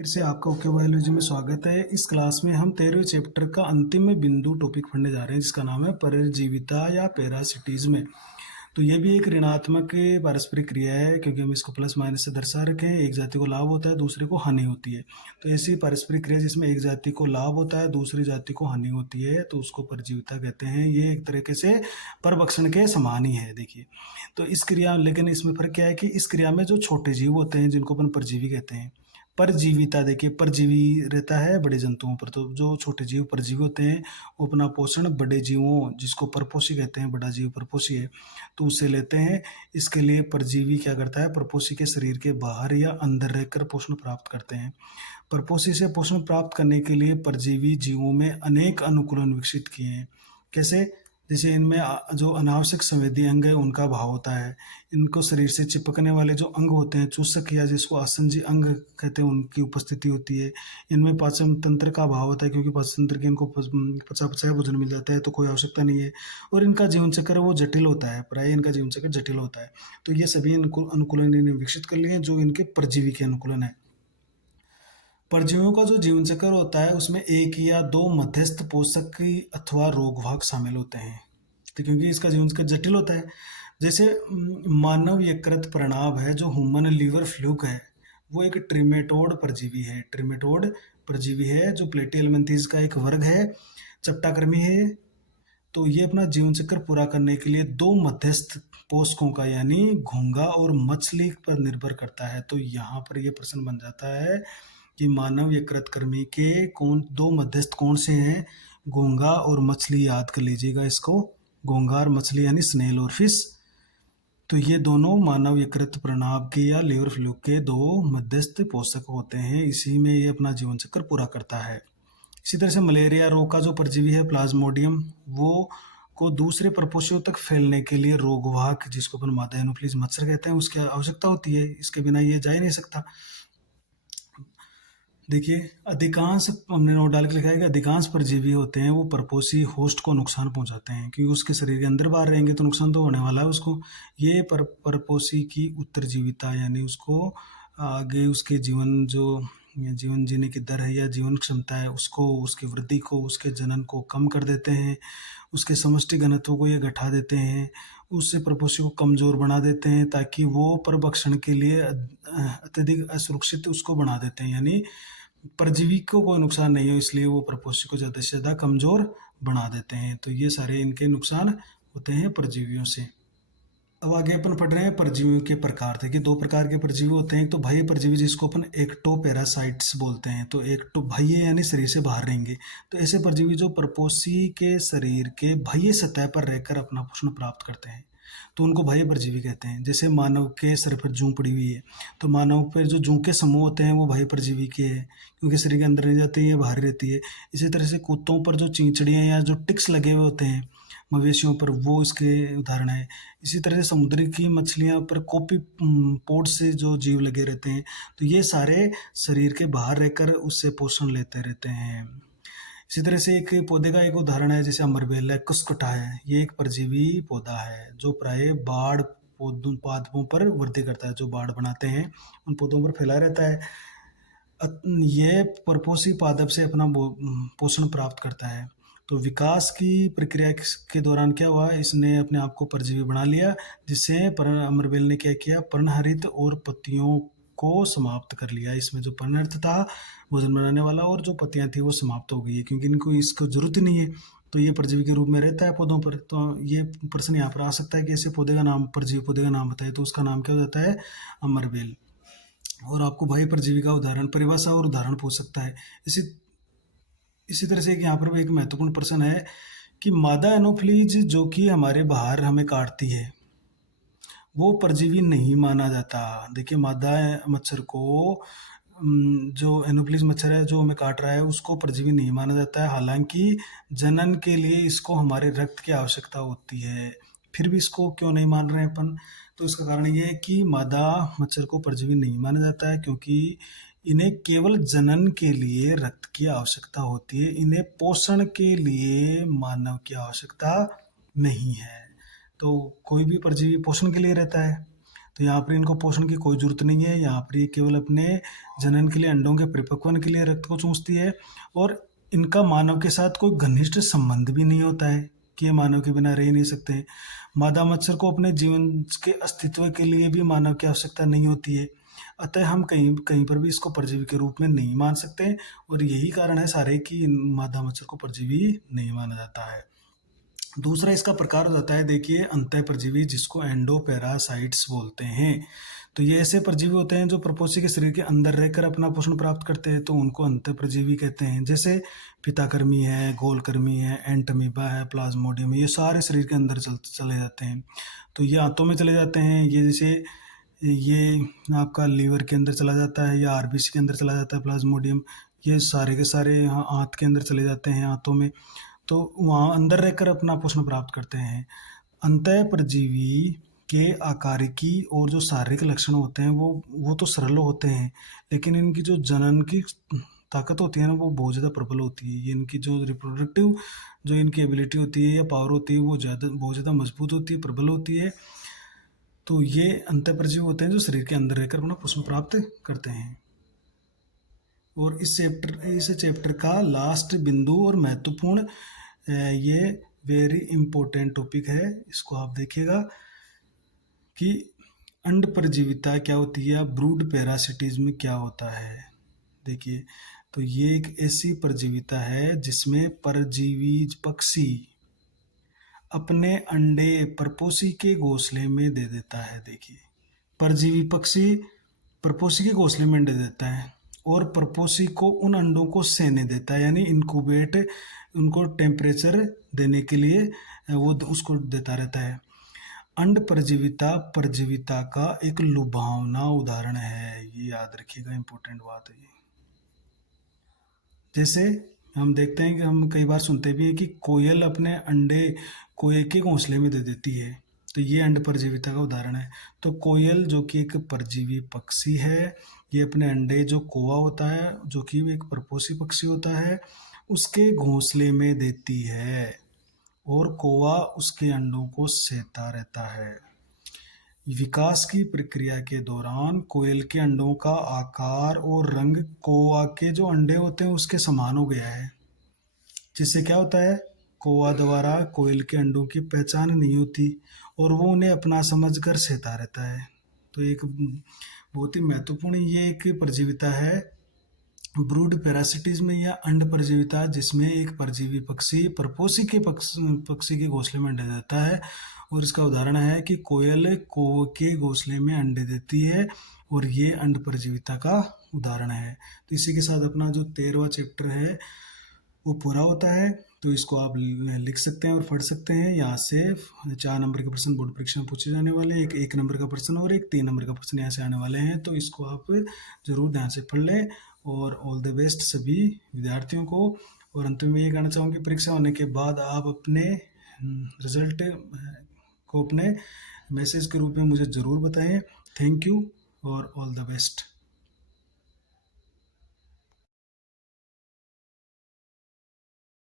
फिर से आपका ओके बायोलॉजी में स्वागत है। इस क्लास में हम 13वें चैप्टर का अंतिम बिंदु टॉपिक पढ़ने जा रहे हैं, जिसका नाम है परजीविता या पैरासिटिज्म। तो ये भी एक ऋणात्मक पारस्परिक क्रिया है, क्योंकि हम इसको प्लस माइनस से दर्शा रखे हैं। एक जाति को लाभ होता है, दूसरे को हानि होती है। तो ऐसी पारस्परिक क्रिया जिसमें एक जाति को लाभ होता है, दूसरी जाति को हानि होती है, तो उसको परजीविता कहते हैं। ये एक तरीके से परभक्षण के समान ही है। देखिए, तो इस क्रिया, लेकिन इसमें फर्क क्या है कि इस क्रिया में जो छोटे जीव होते हैं, जिनको अपन परजीवी कहते हैं, परजीविता, देखिए परजीवी रहता है बड़े जंतुओं पर, तो जो छोटे जीव परजीवी होते हैं वो अपना पोषण बड़े जीवों, जिसको परपोषी कहते हैं, बड़ा जीव परपोषी है, तो उससे लेते हैं। इसके लिए परजीवी क्या करता है, परपोषी के शरीर के बाहर या अंदर रहकर पोषण प्राप्त करते हैं। परपोषी से पोषण प्राप्त करने के लिए परजीवी जीवों में अनेक अनुकूलन विकसित किए हैं। कैसे? जैसे इनमें जो अनावश्यक संवेदी अंग है उनका अभाव होता है। इनको शरीर से चिपकने वाले जो अंग होते हैं, चूसक या जिसको आसंजी अंग कहते हैं, उनकी उपस्थिति होती है। इनमें पाचन तंत्र का अभाव होता है, क्योंकि पाचन तंत्र के इनको पचा पचाया भोजन मिल जाता है, तो कोई आवश्यकता नहीं है। और इनका जीवन चक्र वो जटिल होता है, प्राय इनका जीवन चक्र जटिल होता है। तो ये सभी अनुकूलन इन्हें विकसित कर लिए, जो इनके परजीवी के अनुकूलन है। परजीवियों का जो जीवन चक्र होता है उसमें एक या दो मध्यस्थ पोषक अथवा रोगवाहक शामिल होते हैं, तो क्योंकि इसका जीवन चक्र जटिल होता है। जैसे मानव यकृत प्रणाब है, जो ह्यूमन लीवर फ्लूक है, वो एक ट्रिमेटोड परजीवी है। ट्रिमेटोड परजीवी है, जो प्लेटिहेल्मिन्थेस का एक वर्ग है, चपटाकृमि है। तो ये अपना जीवन चक्र पूरा करने के लिए दो मध्यस्थ पोषकों का, यानी घोंघा और मछली पर निर्भर करता है। तो यहाँ पर ये प्रश्न बन जाता है कि मानव यकृतकृमि के दो मध्यस्थ कौन से हैं? घोंघा और मछली। याद कर लीजिएगा इसको, घोंघा और मछली यानी स्नेल और फिश। तो ये दोनों मानव यकृत प्रणाब के या लीवर फ्लूक के दो मध्यस्थ पोषक होते हैं। इसी में ये अपना जीवन चक्र पूरा करता है। इसी तरह से मलेरिया रोग का जो परजीवी है प्लाज्मोडियम, वो को दूसरे परपोषियों तक फैलने के लिए रोगवाहक, जिसको अपन मादा एनोफिलीज मच्छर कहते हैं, उसकी आवश्यकता होती है। इसके बिना ये जा ही नहीं सकता। देखिए, अधिकांश, हमने नोट डाल के लिखा है कि अधिकांश परजीवी होते हैं वो परपोषी होस्ट को नुकसान पहुंचाते हैं, क्योंकि उसके शरीर के अंदर बाहर रहेंगे तो नुकसान तो होने वाला है उसको। ये परपोषी की उत्तरजीविता, यानी उसको आगे उसके जीवन जीने की दर है या जीवन क्षमता है, उसको, उसकी वृद्धि को, उसके जनन को कम कर देते हैं। उसके समष्टि घनत्व को ये घटा देते हैं। उससे परपोषी को कमजोर बना देते हैं, ताकि वो परभक्षण के लिए अत्यधिक असुरक्षित उसको बना देते हैं। यानी परजीवी को कोई नुकसान नहीं हो, इसलिए वो परपोषी को ज़्यादा से ज़्यादा कमज़ोर बना देते हैं। तो ये सारे इनके नुकसान होते हैं परजीवियों से। अब आगे अपन पढ़ रहे हैं परजीवियों के प्रकार। देखिए, दो प्रकार के परजीवी होते हैं। एक तो बाह्य परजीवी, जिसको अपन एक्टोपैरासाइट्स बोलते हैं। तो एक्टो बाह्य यानी शरीर से बाहर रहेंगे। तो ऐसे परजीवी जो परपोषी के शरीर के बाह्य सतह पर रहकर अपना पोषण प्राप्त करते हैं, तो उनको बाह्य परजीवी कहते हैं। जैसे मानव के सर पर जूं पड़ी हुई है, तो मानव पर जो जूं के समूह होते हैं वो बाह्य परजीवी के हैं, क्योंकि शरीर के अंदर नहीं जाती है, बाहर रहती है। इसी तरह से कुत्तों पर जो चींचड़ियाँ या जो टिक्स लगे हुए होते हैं मवेशियों पर, वो इसके उदाहरण है। इसी तरह से समुद्र की मछलियाँ पर कॉपी पोड से जो जीव लगे रहते हैं, तो ये सारे शरीर के बाहर रहकर उससे पोषण लेते रहते हैं। इसी तरह से एक पौधे का एक उदाहरण है, जैसे अमरबेल है, कुस्कुटा है। ये एक परजीवी पौधा है जो प्राय बाढ़ पादपों पर वृद्धि करता है। जो बाढ़ बनाते हैं उन पौधों पर फैला रहता है। ये परपोषी पादप से अपना पोषण प्राप्त करता है। तो विकास की प्रक्रिया के दौरान क्या हुआ, इसने अपने आप को परजीवी बना लिया, जिससे अमरबेल ने क्या किया, पर्णहरित और पत्तियों को समाप्त कर लिया। इसमें जो पर्णहरित था, भोजन बनाने वाला, और जो पत्तियां थी वो समाप्त हो गई है, क्योंकि इनको इसको जरूरत ही नहीं है। तो ये परजीवी के रूप में रहता है पौधों पर। तो ये प्रश्न यहाँ पर आ सकता है कि ऐसे पौधे का नाम, परजीवी पौधे का नाम बताए, तो उसका नाम क्या हो जाता है, अमरबेल। और आपको बाह्य परजीवी का उदाहरण, परिभाषा और उदाहरण पूछ सकता है। इसी तरह से यहाँ पर भी एक महत्वपूर्ण प्रश्न है कि मादा एनोफिलीज जो कि हमारे बाहर हमें काटती है, वो परजीवी नहीं माना जाता। देखिए, मादा मच्छर को, जो एनोफिलीज मच्छर है जो हमें काट रहा है, उसको परजीवी नहीं माना जाता है। हालांकि जनन के लिए इसको हमारे रक्त की आवश्यकता होती है, फिर भी इसको क्यों नहीं मान रहे हैं अपन? तो इसका कारण ये है कि मादा मच्छर को परजीवी नहीं माना जाता है, क्योंकि इन्हें केवल जनन के लिए रक्त की आवश्यकता होती है। इन्हें पोषण के लिए मानव की आवश्यकता नहीं है। तो कोई भी परजीवी पोषण के लिए रहता है। तो यहाँ पर इनको पोषण की कोई जरूरत नहीं है, यहाँ पर ये केवल अपने जनन के लिए, अंडों के परिपक्वन के लिए रक्त को चूसती है, और इनका मानव के साथ कोई घनिष्ठ संबंध भी नहीं होता है कि ये मानव के बिना रह नहीं सकते। मादा मच्छर को अपने जीवन के अस्तित्व के लिए भी मानव की आवश्यकता नहीं होती है, अतः हम कहीं कहीं पर भी इसको परजीवी के रूप में नहीं मान सकते, और यही कारण है सारे कि मादा मच्छर को परजीवी नहीं माना जाता है। दूसरा इसका प्रकार हो जाता है, देखिए, अंतः परजीवी, जिसको एंडोपैरासाइट्स बोलते हैं। तो ये ऐसे परजीवी होते हैं जो प्रपोसी के शरीर के अंदर रहकर अपना पोषण प्राप्त करते हैं, तो उनको अंतः परजीवी कहते हैं। जैसे पिताकृमि है, गोलकृमि है, एंटमीबा है, प्लाज्मोडियम है, ये सारे शरीर के अंदर चले जाते हैं। तो ये आंतों में चले जाते हैं, ये जैसे ये आपका लीवर के अंदर चला जाता है, या आरबीसी के अंदर चला जाता है प्लाज्मोडियम, ये सारे के सारे यहाँ आंत के अंदर चले जाते हैं, आंतों में, तो वहाँ अंदर रहकर अपना पोषण प्राप्त करते हैं। अंतः परजीवी के आकारिकी और जो शारीरिक लक्षण होते हैं वो तो सरल होते हैं, लेकिन इनकी जो जनन की ताकत होती है ना, वो बहुत ज़्यादा प्रबल होती है। ये इनकी जो रिप्रोडक्टिव जो इनकी एबिलिटी होती है या पावर होती है, वो बहुत ज़्यादा मजबूत होती है, प्रबल होती है। तो ये अंतः परजीवी होते हैं जो शरीर के अंदर रहकर अपना पोषण प्राप्त करते हैं। और इस चैप्टर का लास्ट बिंदु और महत्वपूर्ण ये वेरी इंपॉर्टेंट टॉपिक है, इसको आप देखिएगा कि अंड परजीविता क्या होती है, ब्रूड पैरासिटिज्म क्या होता है। देखिए, तो ये एक ऐसी परजीविता है जिसमें परजीवी पक्षी अपने अंडे परपोसी के घोंसले में दे देता है। देखिए, परजीवी पक्षी परपोसी के घोंसले में अंडे देता है और परपोसी को उन अंडों को सेने देता है, यानी इनक्यूबेट, उनको टेम्परेचर देने के लिए वो उसको देता रहता है। अंड परजीविता परजीविता का एक लुभावना उदाहरण है, ये याद रखिएगा, इंपॉर्टेंट बात है ये। जैसे हम देखते हैं कि हम कई बार सुनते भी हैं कि कोयल अपने अंडे कोए के घोंसले में दे देती है, तो ये अंड परजीविता का उदाहरण है। तो कोयल जो कि एक परजीवी पक्षी है, ये अपने अंडे, जो कौवा होता है जो कि एक परपोसी पक्षी होता है, उसके घोंसले में देती है, और कौवा उसके अंडों को सेता रहता है। विकास की प्रक्रिया के दौरान कोयल के अंडों का आकार और रंग कौवा के जो अंडे होते हैं उसके समान हो गया है, जिससे क्या होता है, कौवा द्वारा कोयल के अंडों की पहचान नहीं होती और वो उन्हें अपना समझकर सहता रहता है। तो एक बहुत ही महत्वपूर्ण ये एक परजीविता है, ब्रूड पैरासिटिज्म या अंड परजीविता, जिसमें एक परजीवी पक्षी परपोसी के पक्षी के घोंसले में अंडे देता है। और इसका उदाहरण है कि कोयल कौवे के घोंसले में अंडे देती है, और ये अंड परजीविता का उदाहरण है। तो इसी के साथ अपना जो 13वां चैप्टर है वो पूरा होता है। तो इसको आप लिख सकते हैं और पढ़ सकते हैं। यहाँ से 4 नंबर के प्रश्न बोर्ड परीक्षा में पूछे जाने वाले हैं, एक नंबर का प्रश्न और एक 3 नंबर का प्रश्न यहाँ से आने वाले हैं। तो इसको आप जरूर ध्यान से पढ़ लें, और ऑल द बेस्ट सभी विद्यार्थियों को। और अंत में ये कहना चाहूँगी, परीक्षा होने के बाद आप अपने रिजल्ट को अपने मैसेज के रूप में मुझे ज़रूर बताएं। थैंक यू और ऑल द बेस्ट।